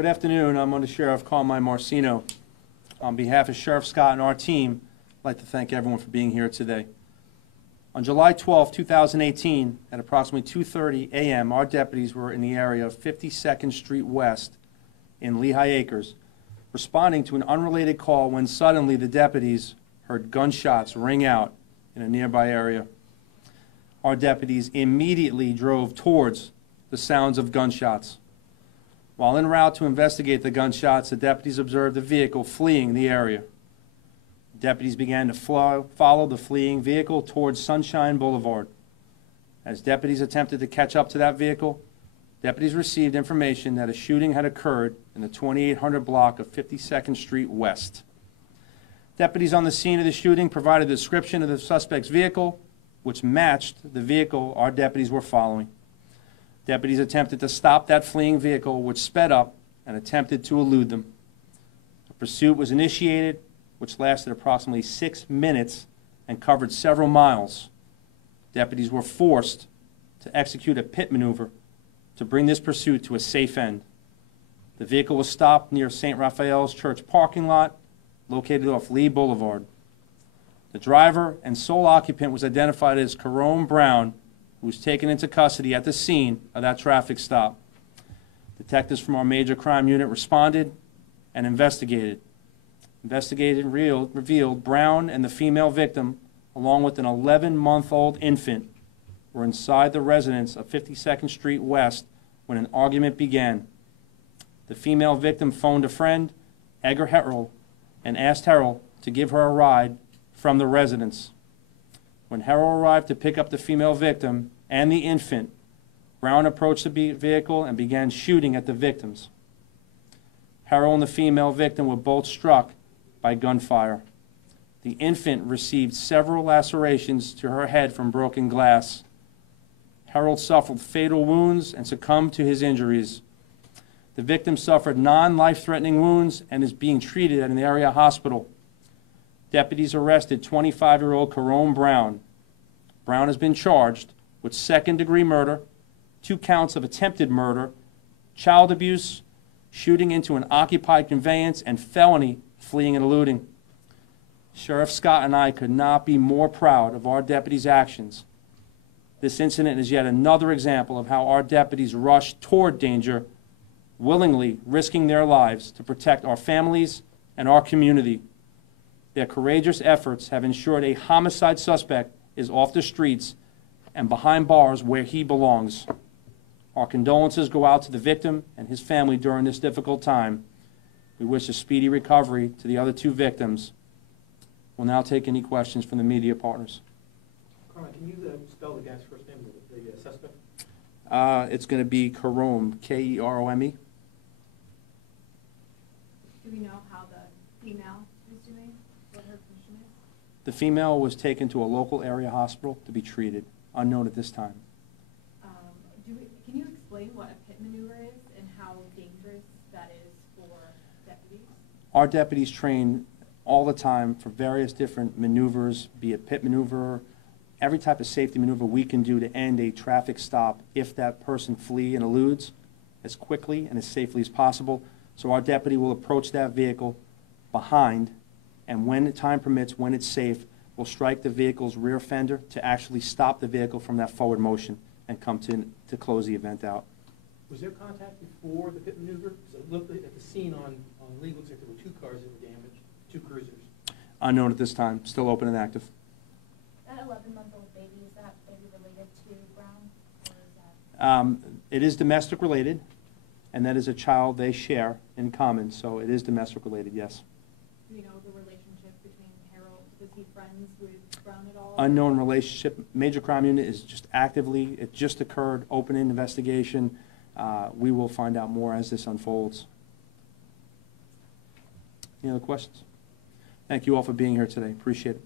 Good afternoon. I'm Under Sheriff Carmine Marcino. On behalf of Sheriff Scott and our team, I'd like to thank everyone for being here today. On July 12, 2018, at approximately 2:30 a.m., our deputies were in the area of 52nd Street West in Lehigh Acres, responding to an unrelated call when suddenly the deputies heard gunshots ring out in a nearby area. Our deputies immediately drove towards the sounds of gunshots. While en route to investigate the gunshots, the deputies observed a vehicle fleeing the area. Deputies began to follow the fleeing vehicle towards Sunshine Boulevard. As deputies attempted to catch up to that vehicle, deputies received information that a shooting had occurred in the 2800 block of 52nd Street West. Deputies on the scene of the shooting provided a description of the suspect's vehicle, which matched the vehicle our deputies were following. Deputies attempted to stop that fleeing vehicle, which sped up and attempted to elude them. A pursuit was initiated, which lasted approximately 6 minutes and covered several miles. Deputies were forced to execute a pit maneuver to bring this pursuit to a safe end. The vehicle was stopped near St. Raphael's Church parking lot, located off Lee Boulevard. The driver and sole occupant was identified as Kerome Brown, who was taken into custody at the scene of that traffic stop. Detectives from our major crime unit responded and investigated. Investigated revealed Brown and the female victim, along with an 11-month-old infant, were inside the residence of 52nd Street West when an argument began. The female victim phoned a friend, Edgar Harrell, and asked Harrell to give her a ride from the residence. When Harrell arrived to pick up the female victim and the infant, Brown approached the vehicle and began shooting at the victims. Harrell and the female victim were both struck by gunfire. The infant received several lacerations to her head from broken glass. Harrell suffered fatal wounds and succumbed to his injuries. The victim suffered non-life-threatening wounds and is being treated at an area hospital. Deputies arrested 25-year-old Kerome Brown. Brown has been charged with second-degree murder, 2 counts of attempted murder, child abuse, shooting into an occupied conveyance, and felony fleeing and eluding. Sheriff Scott and I could not be more proud of our deputies' actions. This incident is yet another example of how our deputies rush toward danger, willingly risking their lives to protect our families and our community. Their courageous efforts have ensured a homicide suspect is off the streets and behind bars where he belongs. Our condolences go out to the victim and his family during this difficult time. We wish a speedy recovery to the other 2 victims. We'll now take any questions from the media partners. Carmine, can you spell the guy's first name of the suspect? It's going to be Kerome, K-E-R-O-M-E. Do we know how the female is doing, what her condition is? The female was taken to a local area hospital to be treated, unknown at this time. Can you explain what a pit maneuver is and how dangerous that is for deputies? Our deputies train all the time for various different maneuvers, be it pit maneuver, every type of safety maneuver we can do to end a traffic stop if that person flees and eludes as quickly and as safely as possible. So our deputy will approach that vehicle behind, and when time permits, when it's safe, will strike the vehicle's rear fender to actually stop the vehicle from that forward motion and come to close the event out. Was there contact before the pit maneuver? Because it looked at the scene on Lee, looks like there were 2 cars that were damaged, 2 cruisers. Unknown at this time, still open and active. That 11-month-old baby, is that baby related to Brown? Or is that... It is domestic related, and that is a child they share in common, so it is domestic related, yes. Do you know the relationship between Harold? Was he friends with Brown at all? Unknown relationship. Major crime unit is just actively, it just occurred, open investigation. We will find out more as this unfolds. Any other questions? Thank you all for being here today. Appreciate it.